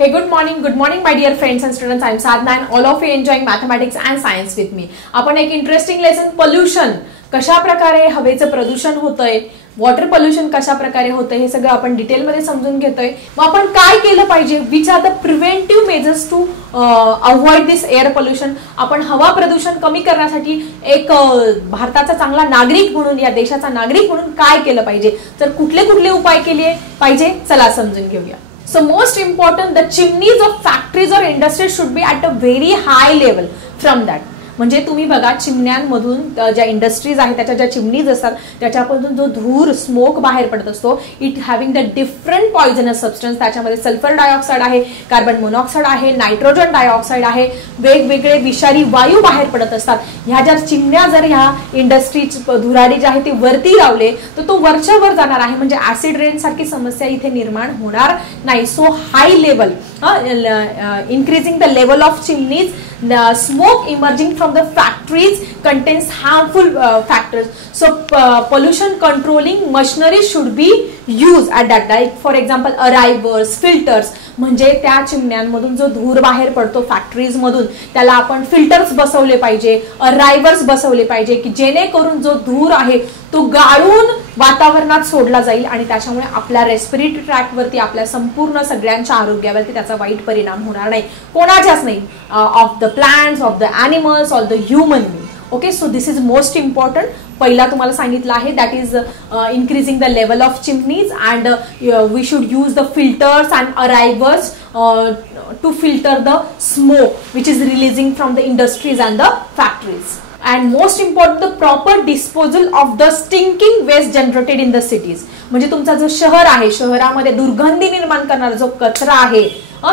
Hey, good morning my dear friends and students. I am Sadhna and all of you enjoying mathematics and science with me. आपण एक interesting lesson pollution कशा प्रकारे हवेचं प्रदूषण होतंय, water pollution कशा प्रकारे होतंय हे सगळं आपण डिटेल मध्ये समजून घेतोय. मग आपण काय केलं पाहिजे, which are the preventive measures to avoid this air pollution. आपण हवा प्रदूषण कमी करण्यासाठी एक भारताचा चांगला नागरिक म्हणून, या देशाचा नागरिक म्हणून काय केलं पाहिजे, तर कुठले कुठले उपाय केले पाहिजे चला समजून घेऊया. So most important, the chimneys of factories or industries should be at a very high level from that. म्हणजे तुम्ही बघा चिमण्यांमधून ज्या इंडस्ट्रीज आहेत त्याच्या ज्या चिमनीज असतात त्याच्यापासून जो धूर स्मोक बाहेर पडत असतो, it having the different poisonous substance. त्याच्यामध्ये सल्फर डायऑक्साइड आहे, कार्बन मोनॉक्साइड आहे, नायट्रोजन डायऑक्साइड आहे, वेगवेगळे विषारी वायू बाहेर पडत असतात. ह्या ज्या चिमण्या जर ह्या इंडस्ट्रीज धुराडी जे आहे ते वरती लावले तर तो वरच्या वर जाणार आहे, म्हणजे ऍसिड रेन सारखी समस्या इथे निर्माण होणार नाही. So high level, increasing the level of chimneys, smoke emerging from the factories contains harmful factors. So pollution controlling machinery should be used at that time. For example, arrivals, filters. म्हणजे त्या चिमण्यांमधून जो धूर बाहेर पडतो फॅक्टरीज मधून त्याला आपण filters बसवले पाहिजे, अरायव्हर्स बसवले पाहिजे की जेणेकरून जो धूर आहे तो गाळून वातावरणात सोडला जाईल आणि त्याच्यामुळे आपल्या रेस्पिरेटरी ट्रॅक्ट वरती, आपल्या संपूर्ण सगळ्यांच्या आरोग्यावरती त्याचा वाईट परिणाम होणार नाही, कोणाच्याच नाही, of the plants, of the animals, of the human being. Okay, so this is most important. पहिला तुम्हाला सांगितलं आहे that is increasing the level of chimneys and we should use the filters and arrivers to filter the smoke which is releasing from the industries and the factories. And most important, the proper disposal of the stinking waste generated in the cities. म्हणजे तुमचा जो शहर आहे, शहरामध्ये दुर्गंधी निर्माण करणारा जो कचरा आहे,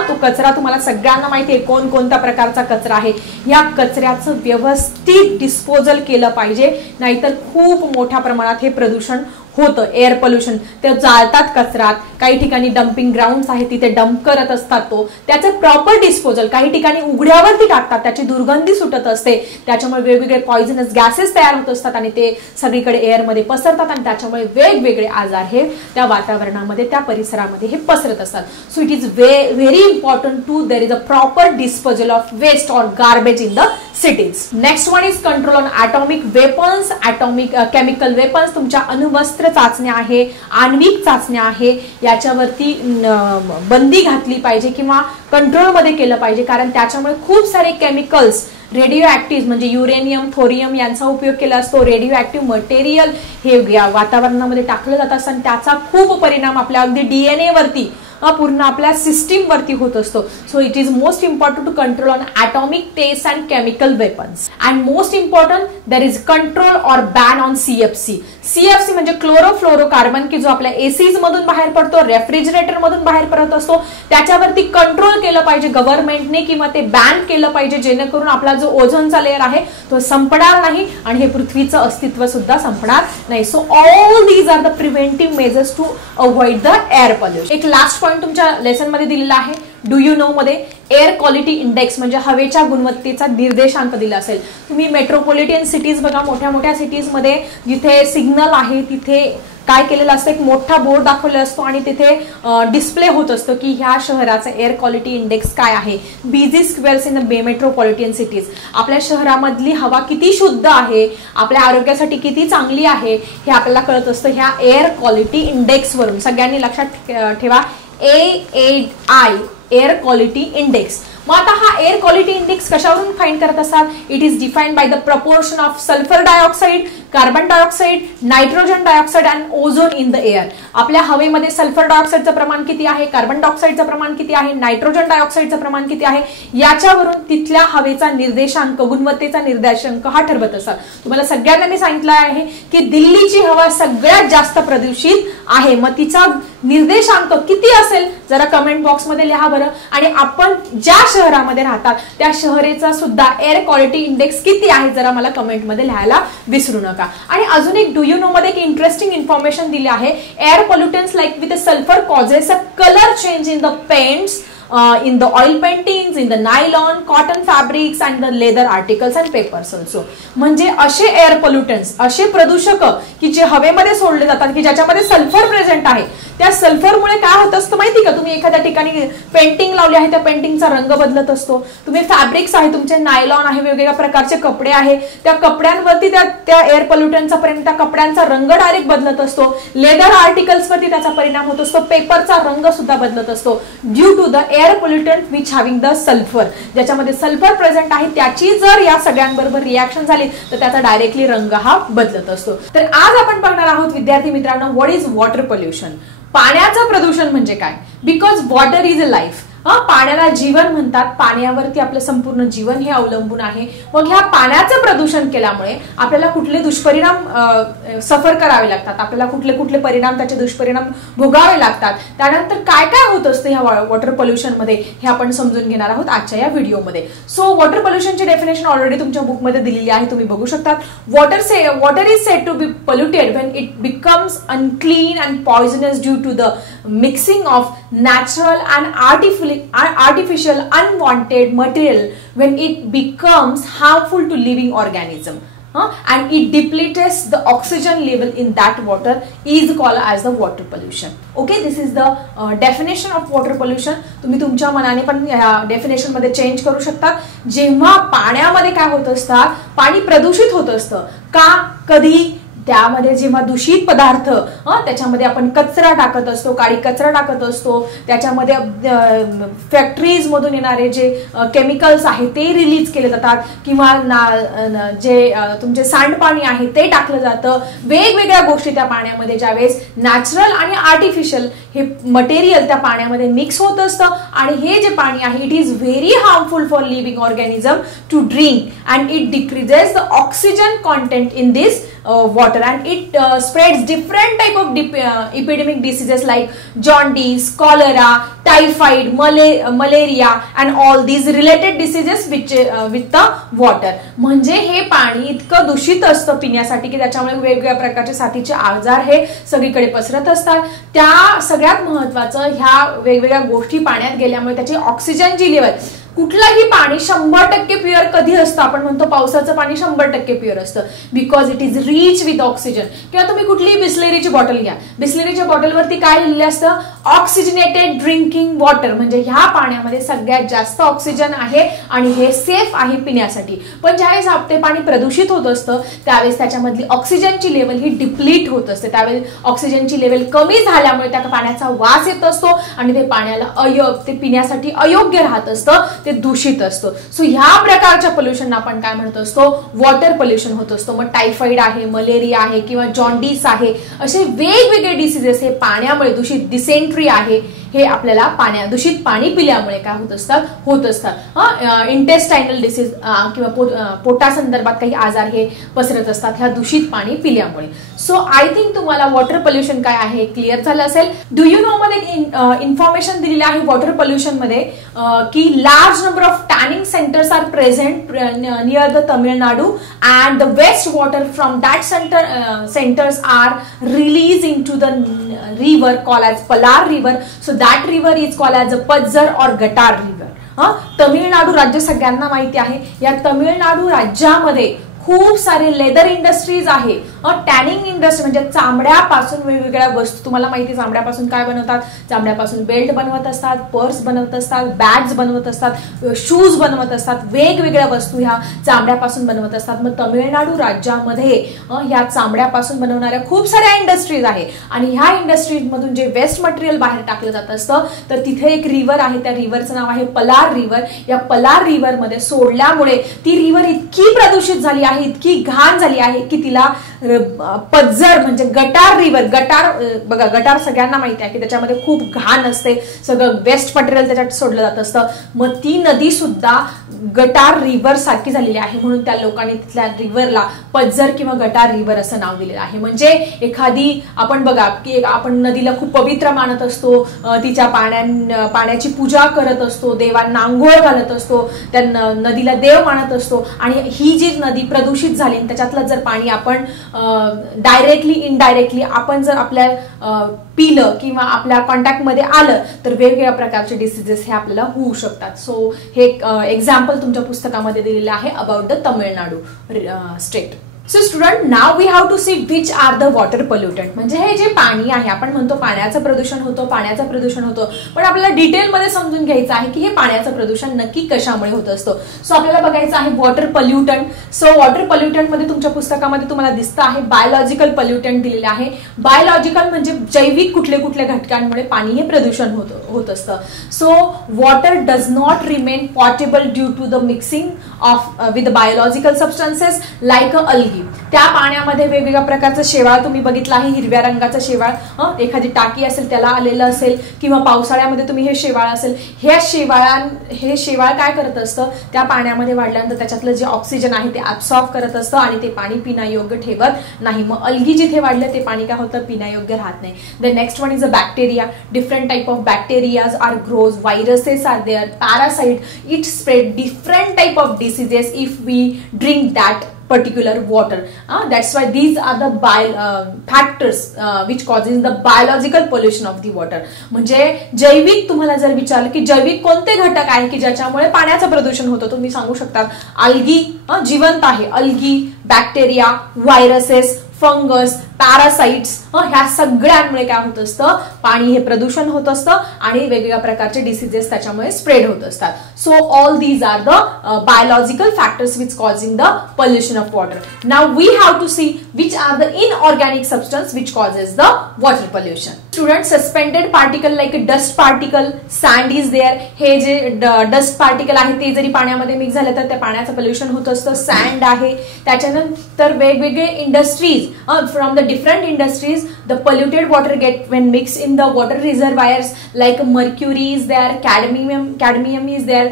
तो कचरा तुम्हाला सगळ्यांना माहिती आहे कोणकोणत्या प्रकारचा कचरा आहे. या कचऱ्याचं व्यवस्थित डिस्पोजल केलं पाहिजे, नाहीतर खूप मोठ्या प्रमाणात हे प्रदूषण होतं, एअर पोल्युशन. ते जाळतात कचऱ्यात, काही ठिकाणी डम्पिंग ग्राउंड्स आहेत तिथे डम्प करत असतात, तो त्याचं प्रॉपर डिस्पोजल. काही ठिकाणी उघड्यावरती टाकतात, त्याची दुर्गंधी सुटत असते, त्याच्यामुळे वेगवेगळे पॉइझनस गॅसेस तयार होत असतात आणि ते सगळीकडे एअरमध्ये पसरतात आणि त्याच्यामुळे वेगवेगळे आजार हे त्या वातावरणामध्ये, त्या परिसरामध्ये हे पसरत असतात. So it is very important to there is a proper disposal of waste or garbage in the cities. Next one is control on atomic weapons, atomic chemical weapons. तुमच्या अणुवस्त्र चाचण्या आहे, आण्विक चाचण्या आहे, याच्यावरती बंदी घातली पाहिजे किंवा कंट्रोल मध्ये केलं पाहिजे, कारण त्याच्यामुळे खूप सारे केमिकल्स, रेडिओ ऍक्टिव्ह म्हणजे युरेनियम, थोरियम यांचा उपयोग केला असतो. रेडिओ ऍक्टिव्ह मटेरियल हे वातावरणामध्ये टाकलं जात असतं आणि त्याचा खूप परिणाम आपल्या अगदी डीएनए वरती, पूर्ण आपल्या सिस्टीम वरती होत असतो. So it is most important to control on atomic test and chemical weapons. And most important there is control or ban on CFC. CFC म्हणजे क्लोरोफ्लोरोकार्बन, की जो आपल्या एसीज मधून बाहेर पडतो, रेफ्रिजरेटर मधून बाहेर पडत असतो, त्याच्यावरती कंट्रोल केलं पाहिजे गव्हर्नमेंटने किंवा ते बॅन केलं पाहिजे, जेणेकरून आपला जो ओझोनचा लेअर आहे तो संपणार नाही आणि हे पृथ्वीचं अस्तित्व सुद्धा संपणार नाही. So all these are the preventive measures to avoid the air pollution. एक लास्ट पॉइंट तुमच्या लेसन मध्ये दिलेला आहे, डू यू नो मध्ये एअर क्वालिटी इंडेक्स म्हणजे हवेच्या गुणवत्तेचा निर्देशांक दिला असेल. तुम्ही मेट्रोपॉलिटन सिटीज बघा, मोठ्या मोठ्या सिटीज मध्ये जिथे सिग्नल आहे तिथे काय केलेलं असतं, एक मोठा बोर्ड दाखवलेला असतो आणि तिथे डिस्प्ले होत असतो की ह्या शहराचा एअर क्वालिटी इंडेक्स काय आहे. Busy squares in the metropolitan cities. आपल्या शहरामधली हवा किती शुद्ध आहे, आपल्या आरोग्यासाठी किती चांगली आहे हे आपल्याला कळत असतं ह्या एअर क्वालिटी इंडेक्स वरून. सगळ्यांनी लक्षात ठेवा, AAI एअर क्वालिटी इंडेक्स. मग आता हा एअर क्वालिटी इंडेक्स कशावरून फाइंड करत असतात, it is defined by the proportion of sulphur dioxide, carbon dioxide, nitrogen dioxide and ozone in the air. आपल्या हवेमध्ये सल्फर डायऑक्साइडचं प्रमाण किती आहे, कार्बन डायऑक्साइडचं प्रमाण किती आहे, नायट्रोजन डायऑक्साइडचं प्रमाण किती आहे, याच्यावरून तिथल्या हवेचा निर्देशांक, गुणवत्तेचा निर्देशांक हा ठरवत असतात. तुम्हाला सगळ्यांना मी सांगितलं आहे की दिल्लीची हवा सगळ्यात जास्त प्रदूषित आहे, मग तिचा निर्देशांक किती असेल जरा कमेंट बॉक्स मध्ये लिहा बरं. आणि आपण ज्या शहरामध्ये राहतात त्या शहराचा सुद्धा एअर क्वालिटी इंडेक्स किती आहे जरा मला कमेंट मध्ये लिहायला विसरू नका. आणि अजून एक डू यू नो मध्ये एक इंटरेस्टिंग इन्फॉर्मेशन दिली आहे, air pollutants like with sulphur causes a colour change in the paints in the oil paintings, in the nylon, cotton fabrics and the leather articles and papers also. म्हणजे असे air pollutants, असे प्रदूषक की जे हवेमध्ये सोडले जातात की ज्याच्यामध्ये सल्फर प्रेझेंट आहे. त्या सल्फरमुळे काय होत असतं माहिती का? तुम्ही एखाद्या ठिकाणी पेंटिंग लावली आहे, त्या पेंटिंगचा रंग बदलत असतो. तुम्ही फॅब्रिक्स आहे, तुमचे नायलॉन आहे, वेगवेगळ्या प्रकारचे कपडे आहे, त्या कपड्यांवरती त्या एअर पोल्युटनचा परिणाम, त्या कपड्यांचा रंग डायरेक्ट बदलत असतो. लेदर आर्टिकल्स वरती त्याचा परिणाम होत असतो. पेपरचा रंग सुद्धा बदलत असतो due to the air pollutant which having the sulphur. ज्याच्यामध्ये सल्फर प्रेझेंट आहे त्याची जर या सगळ्यांबरोबर रिॲक्शन झाली तर त्याचा डायरेक्टली रंग हा बदलत असतो. तर आज आपण बघणार आहोत विद्यार्थी मित्रांनो, व्हॉट इज वॉटर पोल्युशन. पाण्याचं प्रदूषण म्हणजे काय? Because water is a life. पाण्याला जीवन म्हणतात. पाण्यावरती आपलं संपूर्ण जीवन हे अवलंबून आहे. मग ह्या पाण्याचं प्रदूषण केल्यामुळे आपल्याला कुठले दुष्परिणाम सफर करावे लागतात, आपल्याला कुठले कुठले परिणाम, त्याचे दुष्परिणाम भोगावे लागतात. त्यानंतर काय काय होत असतं ह्या वॉटर पोल्युशन मध्ये हे आपण समजून घेणार आहोत आजच्या या व्हिडिओमध्ये. सो वॉटर पोल्युशनची डेफिनेशन ऑलरेडी तुमच्या बुकमध्ये दिलेली आहे, तुम्ही बघू शकता. Water is said to be polluted when it becomes unclean and poisonous due to the mixing of natural and artificial unwanted material when it becomes harmful to living organism and it depletes the oxygen level in that water is called as the water pollution. Okay, this is the definition of water pollution. तुम्ही तुमच्या मनाने पण definition मध्ये change करू शकता. जेव्हा पाण्यामध्ये काय होत असतं, पाणी प्रदूषित होत असतं का? कधी त्यामध्ये जेव्हा दूषित पदार्थ, त्याच्यामध्ये आपण कचरा टाकत असतो, काळी कचरा टाकत असतो, त्याच्यामध्ये फॅक्टरीज मधून येणारे जे केमिकल्स आहेत ते रिलीज केले जातात, किंवा जे तुमचे सांडपाणी आहे ते टाकलं जातं. वेगवेगळ्या गोष्टी त्या पाण्यामध्ये ज्यावेळेस नॅचरल आणि आर्टिफिशियल हे मटेरियल त्या पाण्यामध्ये मिक्स होत असतं आणि हे जे पाणी आहे it is very harmful for living organism to drink and it decreases the oxygen content in this water and it spreads different type of epidemic diseases like jaundice, cholera, typhoid, malaria and all these related diseases which with the water. म्हणजे हे पाणी इतकं दूषित असतं पिण्यासाठी की त्याच्यामुळे वेगवेगळ्या प्रकारचे साथीचे आजार हे सगळीकडे पसरत असतात. त्या सगळ्यात महत्त्वाचं, ह्या वेगवेगळ्या गोष्टी पाण्यात गेल्यामुळे त्याची ऑक्सिजनची लेवल, कुठलंही पाणी 100% प्युअर कधी असतं? आपण म्हणतो पावसाचं पाणी 100% प्युअर असतं because it is rich with oxygen. किंवा तुम्ही कुठलीही बिस्लेरीची बॉटल घ्या, बिस्लेरीच्या बॉटलवरती काय लिहिलेलं असतं? Oxygenated drinking water. म्हणजे ह्या पाण्यामध्ये सगळ्यात जास्त ऑक्सिजन आहे आणि हे सेफ आहे पिण्यासाठी. पण ज्यावेळेस ते पाणी प्रदूषित होत असतं त्यावेळेस त्याच्यामधली ऑक्सिजनची लेवल ही डिप्लीट होत असते. त्यावेळेस ऑक्सिजनची लेवल कमी झाल्यामुळे त्या पाण्याचा वास येत असतो आणि ते पाण्याला ते पिण्यासाठी अयोग्य राहत असतं, ते दूषित असतं. सो ह्या प्रकारच्या पोल्युशन आपण काय म्हणत असतो? वॉटर पोल्युशन होत असतो. मग टायफॉइड आहे, मलेरिया आहे किंवा जॉन्डिस आहे, असे वेगवेगळे डिसीजेस हे पाण्यामुळे, दूषित डिसेंट्री आहे, हे आपल्याला दूषित पाणी पिल्यामुळे काय होत असतात. इंटेस्टायनल डिसीज किंवा पोटासंदर्भात काही आजार हे पसरत असतात ह्या दूषित पाणी पिल्यामुळे. सो आय थिंक तुम्हाला वॉटर पोल्युशन काय आहे क्लिअर झालं असेल. डू यू नो मध्ये इन्फॉर्मेशन दिलेली आहे वॉटर पोल्युशन मध्ये की large number of tanning centres are present near the Tamil Nadu and the waste water from that centres are release into the river called as Palar river. So that river is called as a Padzar or Gatar river. Tamil Nadu राज्य सगळ्यांना माहिती आहे. या तमिळनाडू राज्यामध्ये खूप सारे leather industries आहे. Tanning industry म्हणजे चामड्यापासून वेगवेगळ्या वस्तू, तुम्हाला माहिती आहे चामड्यापासून काय बनवतात? चामड्यापासून बेल्ट बनवत असतात, पर्स बनवत असतात, बॅग्स बनवत असतात, शूज बनवत असतात, वेगवेगळ्या वस्तू ह्या चामड्यापासून बनवत असतात. मग तमिळनाडू राज्यामध्ये ह्या चामड्यापासून बनवणाऱ्या खूप साऱ्या इंडस्ट्रीज आहे आणि ह्या इंडस्ट्रीज मधून जे वेस्ट मटेरियल बाहेर टाकलं जात असतं तर तिथे एक रिव्हर आहे, त्या रिव्हरचं नाव आहे पलार रिव्हर. या पलार रिव्हर मध्ये सोडल्यामुळे ती रिव्हर इतकी प्रदूषित झाली आहे, इतकी घाण झाली आहे की तिला पdzर म्हणजे गटार रिव्हर, गटार बघा, गटार सगळ्यांना माहिती आहे की त्याच्यामध्ये खूप घाण असते, सगळं वेस्ट मटेरियल त्याच्यात सोडलं जात असतं. मग ती नदी सुद्धा गटार रिव्हर सारखी झालेली आहे म्हणून त्या लोकांनी तिथल्या रिव्हरला पdzर किंवा गटार रिव्हर असं नाव दिलेलं आहे. म्हणजे एखादी आपण बघा की आपण नदीला खूप पवित्र मानत असतो, तिच्या पाण्याची पूजा करत असतो, देवांना आंघोळ घालत असतो, त्या नदीला देव मानत असतो आणि ही जी नदी प्रदूषित झाली त्याच्यातलं जर पाणी आपण डायरेक्टली इनडायरेक्टली आपण जर आपल्या पिलं किंवा आपल्या कॉन्टॅक्टमध्ये आलं तर वेगवेगळ्या प्रकारचे डिसीजेस हे आपल्याला होऊ शकतात. सो हे एक्झाम्पल तुमच्या पुस्तकामध्ये दिलेलं आहे about the Tamil Nadu state. So student, now we have to see which are the water pollutant. म्हणजे हे जे पाणी आहे, आपण म्हणतो पाण्याचं प्रदूषण होतं, पण आपल्याला डिटेलमध्ये समजून घ्यायचं आहे की हे पाण्याचं प्रदूषण नक्की कशामुळे होत असतं. सो आपल्याला बघायचं आहे water pollutant. So water pollutant मध्ये तुमच्या पुस्तकामध्ये तुम्हाला दिसतं आहे बायोलॉजिकल पोल्युटंट दिलेले आहे. बायोलॉजिकल म्हणजे जैविक कुठल्या घटकांमुळे पाणी हे प्रदूषण होत असतं. So water does not remain potable due to the mixing of with biological substances like a algae. त्या पाण्यामध्ये वेगवेगळ्या प्रकारचं शेवाळ तुम्ही बघितलं आहे, हिरव्या रंगाचं शेवाळ, एखादी टाकी असेल त्याला आलेलं असेल किंवा पावसाळ्यामध्ये तुम्ही हे शेवाळ असेल, हे शेवाळ काय करत असतं, त्या पाण्यामध्ये वाढल्यानंतर त्याच्यातलं जे ऑक्सिजन आहे ते ऍब्सॉर्ब करत असतं आणि ते पाणी पिण्यायोग्य ठेवत नाही. मग अल्गी जिथे वाढलं ते पाणी काय होतं, पिण्यायोग्य राहत नाही. The next one is a bacteria. Different type of bacterias are grows, viruses are there, parasite. It spread different type of diseases if we drink that particular water. That's why these are the factors which causes the biological pollution of the water. म्हणजे जैविक तुम्हाला जर विचारलं की जैविक कोणते घटक आहे की ज्याच्यामुळे पाण्याचं प्रदूषण होतं, तुम्ही सांगू शकता अल्गी, जिवंत आहे, algae, bacteria, viruses, fungus, parasites, ह्या सगळ्यांमुळे काय होत असतं, पाणी हे प्रदूषण होत असतं आणि वेगवेगळ्या प्रकारचे डिसीजेस त्याच्यामुळे स्प्रेड होत असतात. So all these are the biological factors which causing the pollution of water. Now we have to see which are the inorganic substance which causes the water pollution. Student, suspended particle like dust particle, sand is there. हे जे dust particle आहे ते जरी पाण्यामध्ये mix झाले तर त्या पाण्याचं पोल्युशन होत असतं. सँड आहे, त्याच्यानंतर वेगवेगळे industries, from the different industries, the polluted water get when mixed in the water reservoirs, like mercury is there, cadmium is there,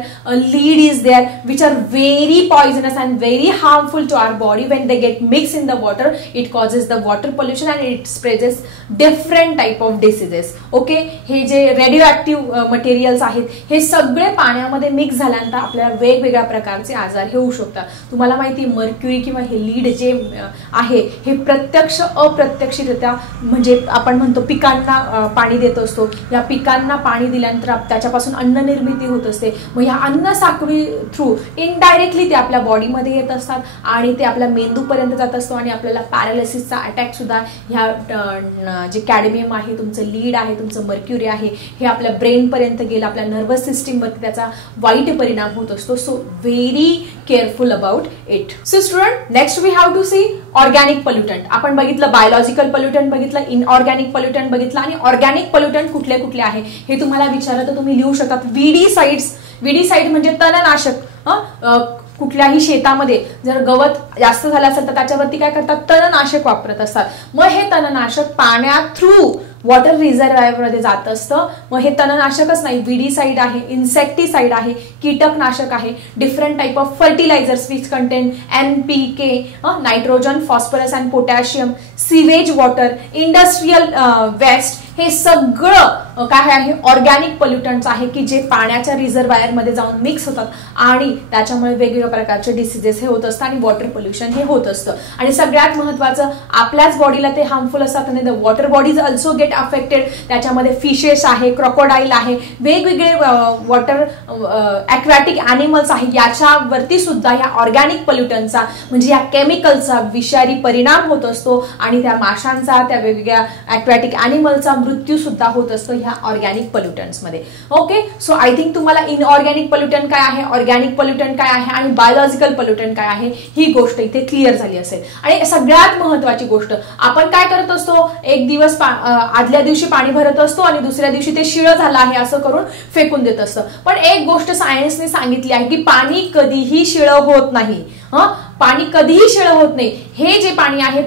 lead is there, which are very poisonous and very harmful to our body. When they get mixed in the water, it causes the water pollution and it spreads different type of diseases. Okay, हे जे radioactive materials आहेत हे सगळे पाण्यामध्ये mix झाल्यानंतर आपल्याला वेगवेगळ्या प्रकारचे आजार होऊ शकतात. तुम्हाला माहिती मर्क्युरी किंवा हे लीड जे आहे हे प्रत्यक्ष अप्रत्यक्षरित्या म्हणजे आपण म्हणतो पिकांना पाणी देत असतो. या पिकांना पाणी दिल्यानंतर त्याच्यापासून अन्न निर्मिती होत असते. मग ह्या अन्न साखळी थ्रू इनडायरेक्टली ते आपल्या बॉडीमध्ये येत असतात आणि ते आपल्या मेंदूपर्यंत जात असतो आणि आपल्याला पॅरालिसिसचा अटॅक सुद्धा ह्या जे कॅडमियम आहे, तुमचं लीड आहे, तुमचं मर्क्युरी आहे, हे आपल्या ब्रेन पर्यंत गेलं, आपल्या नर्वस सिस्टीमवरती त्याचा वाईट परिणाम होत असतो. So very careful about it. So student, next we have to see organic pollutant. आपण बघितलं बायोलॉजिकल पोल्युटंट बघितलं, इनऑर्गॅनिक पोल्युटंट बघितलं आणि ऑर्गॅनिक पोल्युटंट कुठले कुठले आहे हे तुम्हाला विचारलं तर तुम्ही लिहू शकता. विडीसाइड्स म्हणजे तणनाशक. कुठल्याही शेतामध्ये जर गवत जास्त झालं असेल तर त्याच्यावरती काय करतात, तणनाशक वापरत असतात. मग हे तणनाशक पाण्यात थ्रू वॉटर रिझर्वायर मध्ये जात असतं. मग हे तणनाशकच नाही, विडीसाइड आहे, इन्सेक्टिसाइड आहे, कीटकनाशक आहे, different type of fertilisers which contain NPK, nitrogen, phosphorus and potassium, sewage water, industrial waste, हे सगळं काय आहे ऑर्गॅनिक पोल्युटंट्स आहे की जे पाण्याच्या रिझर्वायर मध्ये जाऊन मिक्स होतात आणि त्याच्यामुळे वेगवेगळ्या प्रकारचे डिसीजेस हे होत असतात आणि वॉटर पोल्युशन हे होत असतं. आणि सगळ्यात महत्वाचं, आपल्याच बॉडीला ते हार्मफुल असतात आणि the water bodies also get affected. त्याच्यामध्ये फिशेस आहे, क्रोकोडाईल आहे, वेगवेगळे वॉटर ॲक्वॅटिक ॲनिमल्स आहे, याच्यावरती सुद्धा ह्या ऑर्गॅनिक पोल्युटंटचा म्हणजे या केमिकलचा विषारी परिणाम होत असतो आणि त्या माशांचा, त्या वेगवेगळ्या ॲक्वॅटिक ॲनिमलचा मृत्यू सुद्धा होत असतो ह्या ऑर्गॅनिक पोल्युटंट्स मध्ये. ओके, सो आय थिंक तुम्हाला इनऑर्गॅनिक पोल्युटंट काय आहे, ऑर्गॅनिक पोल्युटंट काय आहे आणि बायोलॉजिकल पोल्युटंट काय आहे ही गोष्ट इथे क्लिअर झाली असेल. आणि सगळ्यात महत्वाची गोष्ट, आपण काय करत असतो, एक दिवस आदल्या दिवशी पाणी भरत असतो आणि दुसऱ्या दिवशी ते शिळं झालं आहे असं करून फेकून देत असतं. पण एक गोष्ट सायन्सने सांगितली आहे की पाणी कधीही शिळं होत नाही. पाणी कधीही शिळं होत नाही. हे जे पाणी आहे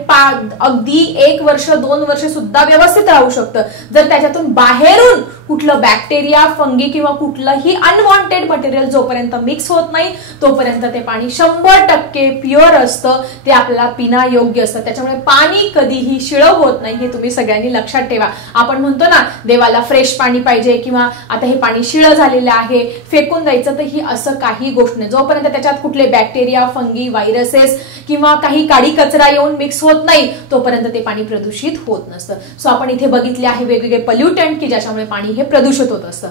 अगदी 1 वर्ष 2 वर्ष सुद्धा व्यवस्थित राहू शकतं. जर त्याच्यातून बाहेरून कुठलं बॅक्टेरिया, फंगी किंवा कुठलंही अनवॉन्टेड मटेरियल जोपर्यंत मिक्स होत नाही तोपर्यंत ते पाणी 100% प्युअर असतं, ते आपल्याला पिण्यायोग्य असतं. त्याच्यामुळे पाणी कधीही शिळं होत नाही हे तुम्ही सगळ्यांनी लक्षात ठेवा. आपण म्हणतो ना देवाला फ्रेश पाणी पाहिजे किंवा आता हे पाणी शिळं झालेलं आहे फेकून द्यायचं, तर ही असं काही गोष्ट नाही. जोपर्यंत त्याच्यात कुठले बॅक्टेरिया, फंगी, व्हायरस व्हायरसेस किंवा काही काडी कचरा येऊन मिक्स होत नाही तोपर्यंत ते पाणी प्रदूषित होत नसतं. सो आपण इथे बघितले आहे वेगवेगळे पॉल्युटंट की ज्याच्यामुळे पाणी हे प्रदूषित होत असतं.